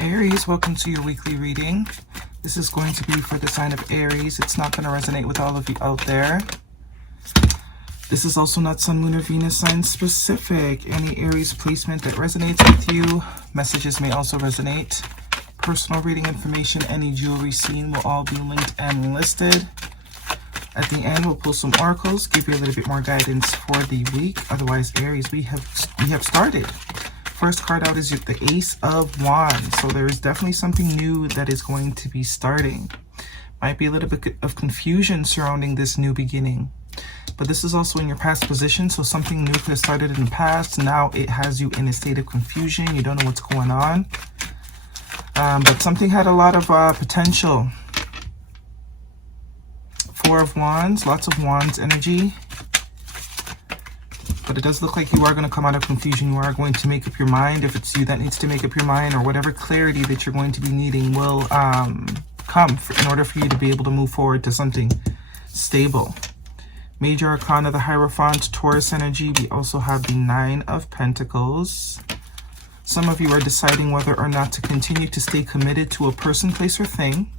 Aries, welcome to your weekly reading. This is going to be for the sign of Aries. It's not going to resonate with all of you out there. This is also not Sun, Moon, or Venus sign specific. Any Aries placement that resonates with you. Messages may also resonate. Personal reading information, any jewelry seen will all be linked and listed. At the end, we'll pull some oracles, give you a little bit more guidance for the week. Otherwise, Aries, we have started. First card out is the Ace of Wands. So there is definitely something new that is going to be starting. Might be a little bit of confusion surrounding this new beginning. But this is also in your past position. So something new could have started in the past. Now it has you in a state of confusion. You don't know what's going on. But something had a lot of potential. Four of Wands, lots of Wands energy. But it does look like you are going to come out of confusion. You are going to make up your mind. If it's you that needs to make up your mind, or whatever clarity that you're going to be needing will come in order for you to be able to move forward to something stable. Major Arcana, the Hierophant, Taurus energy. We also have the Nine of Pentacles. Some of you are deciding whether or not to continue to stay committed to a person, place, or thing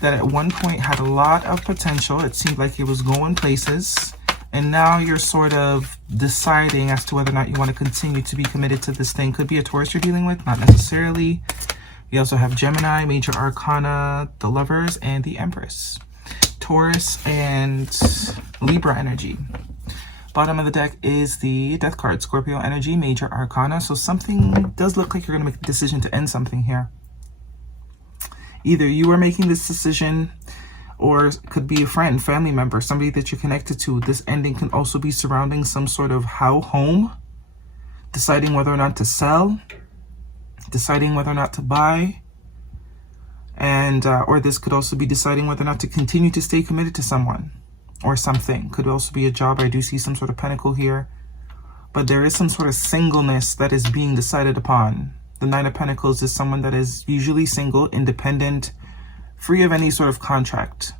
that at one point had a lot of potential. It seemed like it was going places. And now you're sort of deciding as to whether or not you want to continue to be committed to this thing. Could be a Taurus you're dealing with, not necessarily. We also have Gemini, Major Arcana, the Lovers, and the Empress. Taurus and Libra energy. Bottom of the deck is the Death card, Scorpio energy, Major Arcana. So something does look like you're going to make a decision to end something here. Either you are making this decision, or it could be a friend, family member, somebody that you're connected to. This ending can also be surrounding some sort of home, deciding whether or not to sell, deciding whether or not to buy, and or this could also be deciding whether or not to continue to stay committed to someone or something. Could also be a job. I do see some sort of pentacle here, but there is some sort of singleness that is being decided upon. The Nine of Pentacles is someone that is usually single, independent, free of any sort of contract.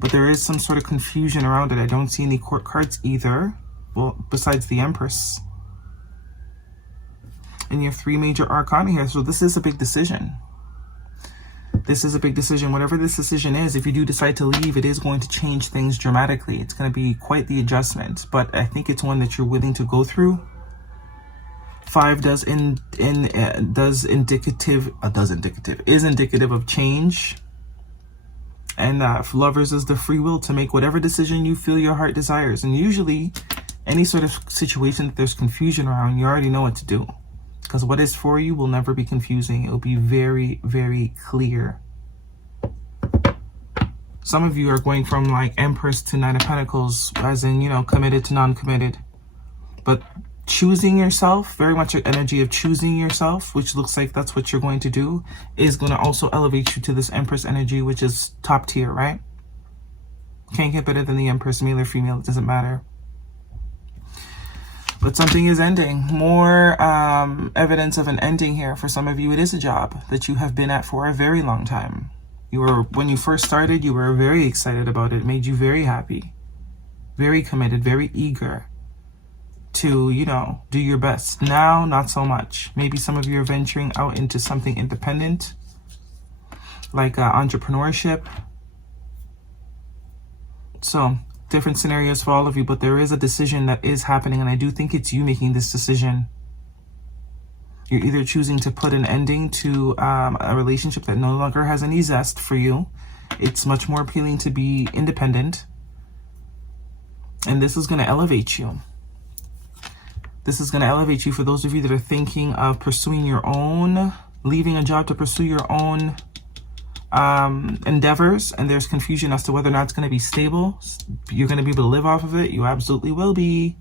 But there is some sort of confusion around it. I don't see any court cards either. Well, besides the Empress. And you have three Major Arcana here. So this is a big decision. This is a big decision. Whatever this decision is, if you do decide to leave, it is going to change things dramatically. It's going to be quite the adjustment. But I think it's one that you're willing to go through. Five is indicative of change. And Lovers is the free will to make whatever decision you feel your heart desires. And usually, any sort of situation that there's confusion around, you already know what to do. Because what is for you will never be confusing. It will be very, very clear. Some of you are going from like Empress to Nine of Pentacles, as in, you know, committed to non-committed. But choosing yourself, very much an energy of choosing yourself, which looks like that's what you're going to do, is going to also elevate you to this Empress energy, which is top tier, right? Can't get better than the Empress, male or female, it doesn't matter. But something is ending. More evidence of an ending here. For some of you, it is a job that you have been at for a very long time. When you first started, you were very excited about it. It made you very happy, very committed, very eager to, you know, do your best. Now, not so much. Maybe some of you are venturing out into something independent, like entrepreneurship. So, different scenarios for all of you, but there is a decision that is happening, and I do think it's you making this decision. You're either choosing to put an ending to a relationship that no longer has any zest for you. It's much more appealing to be independent, and this is going to elevate you. This is going to elevate you for those of you that are thinking of pursuing your own, leaving a job to pursue your own endeavors, and there's confusion as to whether or not it's going to be stable. You're going to be able to live off of it. You absolutely will be.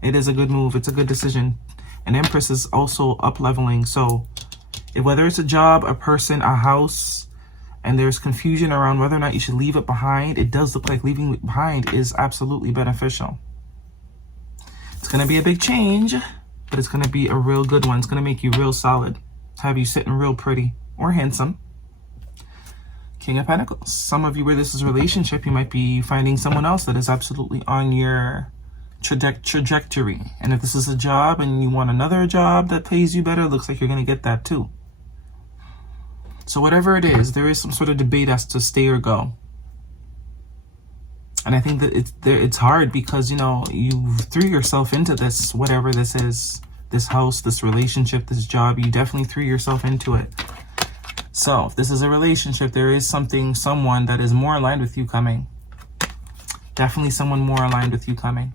It is a good move. It's a good decision. And Empress is also up-leveling. So whether it's a job, a person, a house, and there's confusion around whether or not you should leave it behind, it does look like leaving it behind is absolutely beneficial. It's going to be a big change, but it's going to be a real good one. It's going to make you real solid, have you sitting real pretty or handsome. King of Pentacles. Some of you where this is a relationship, you might be finding someone else that is absolutely on your trajectory. And if this is a job and you want another job that pays you better, it looks like you're going to get that too. So whatever it is, there is some sort of debate as to stay or go. And I think that it's hard because, you know, you threw yourself into this, whatever this is, this house, this relationship, this job. You definitely threw yourself into it. So if this is a relationship, there is someone that is more aligned with you coming. Definitely someone more aligned with you coming.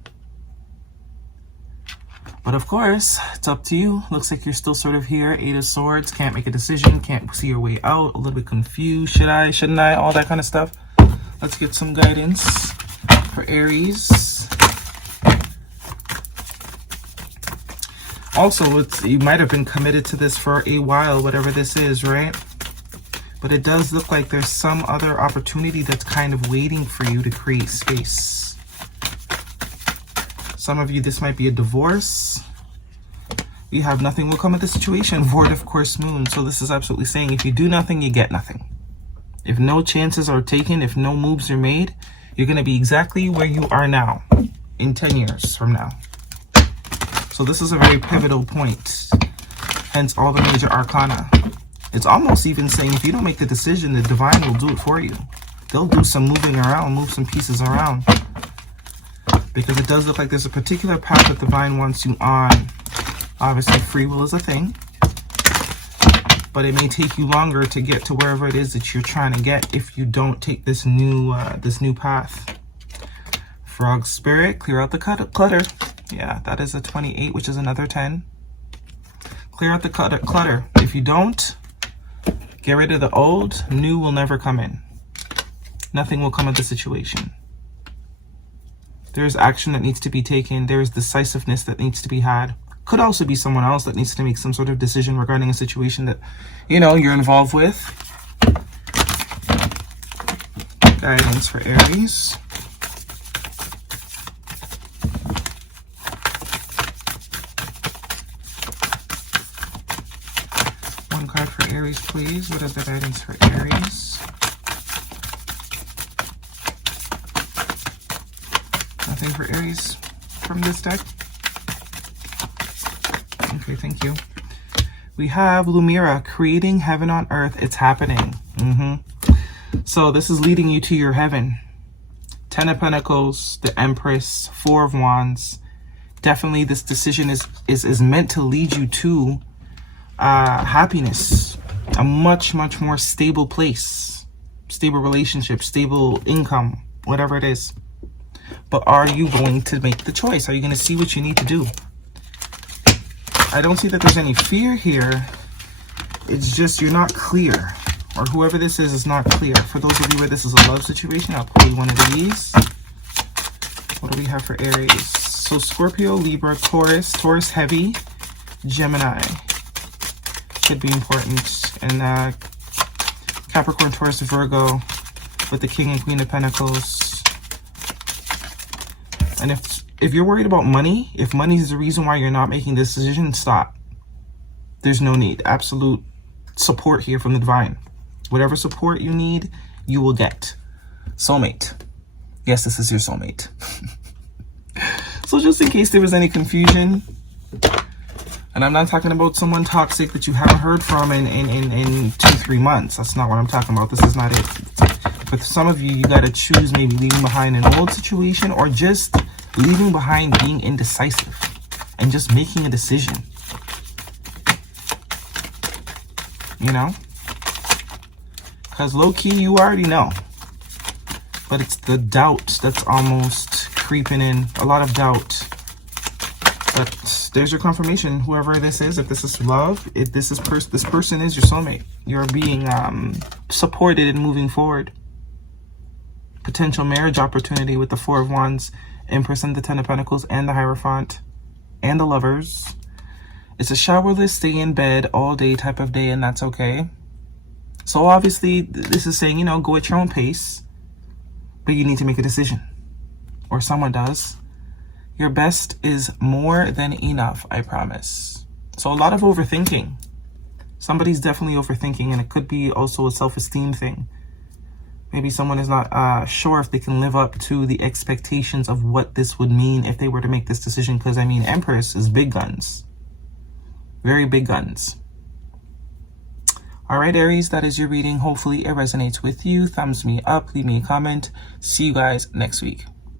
But of course, it's up to you. Looks like you're still sort of here. 8 of Swords. Can't make a decision. Can't see your way out. A little bit confused. Should I? Shouldn't I? All that kind of stuff. Let's get some guidance for Aries. Also, you might have been committed to this for a while, whatever this is, right? But it does look like there's some other opportunity that's kind of waiting for you to create space. Some of you, this might be a divorce. We have nothing will come of the situation. Void, of course, moon. So this is absolutely saying if you do nothing, you get nothing. If no chances are taken, if no moves are made, you're going to be exactly where you are now in 10 years from now. So this is a very pivotal point. Hence all the major arcana. It's almost even saying if you don't make the decision, the divine will do it for you. They'll do some moving around, move some pieces around. Because it does look like there's a particular path that the divine wants you on. Obviously, free will is a thing. But it may take you longer to get to wherever it is that you're trying to get if you don't take this new path. Frog spirit, clear out the clutter. Yeah, that is a 28, which is another 10. Clear out the clutter. If you don't, get rid of the old, new will never come in. Nothing will come of the situation. There's action that needs to be taken. There's decisiveness that needs to be had. Could also be someone else that needs to make some sort of decision regarding a situation that, you know, you're involved with. Guidance for Aries. One card for Aries, please. What is the guidance for Aries? Nothing for Aries from this deck. Okay, thank you. We have Lumira, creating heaven on earth. It's happening. So this is leading you to your heaven. 10 of Pentacles, the Empress, 4 of Wands. Definitely this decision is meant to lead you to happiness. A much, much more stable place. Stable relationship, stable income, whatever it is. But are you going to make the choice? Are you going to see what you need to do? I don't see that there's any fear here. It's just you're not clear. Or whoever this is not clear. For those of you where this is a love situation, I'll pull you one of these. What do we have for Aries? So Scorpio, Libra, Taurus heavy, Gemini. Could be important. And Capricorn, Taurus, Virgo with the King and Queen of Pentacles. And if you're worried about money, if money is the reason why you're not making this decision, stop. There's no need. Absolute support here from the divine. Whatever support you need, you will get. Soulmate. Yes, this is your soulmate. So just in case there was any confusion, and I'm not talking about someone toxic that you haven't heard from in 2-3 months. That's not what I'm talking about. This is not it. For some of you, you got to choose maybe leaving behind an old situation or just leaving behind being indecisive and just making a decision. You know? Because low-key, you already know. But it's the doubt that's almost creeping in. A lot of doubt. But there's your confirmation. Whoever this is, if this is love, if this person is your soulmate. You're being supported in moving forward. Potential marriage opportunity with the 4 of Wands, Empress and the 10 of Pentacles, and the Hierophant, and the Lovers. It's a showerless, stay in bed all day type of day, and that's okay. So obviously, this is saying, you know, go at your own pace, but you need to make a decision. Or someone does. Your best is more than enough, I promise. So a lot of overthinking. Somebody's definitely overthinking, and it could be also a self-esteem thing. Maybe someone is not sure if they can live up to the expectations of what this would mean if they were to make this decision. Because, I mean, Empress is big guns. Very big guns. All right, Aries, that is your reading. Hopefully it resonates with you. Thumbs me up, leave me a comment. See you guys next week.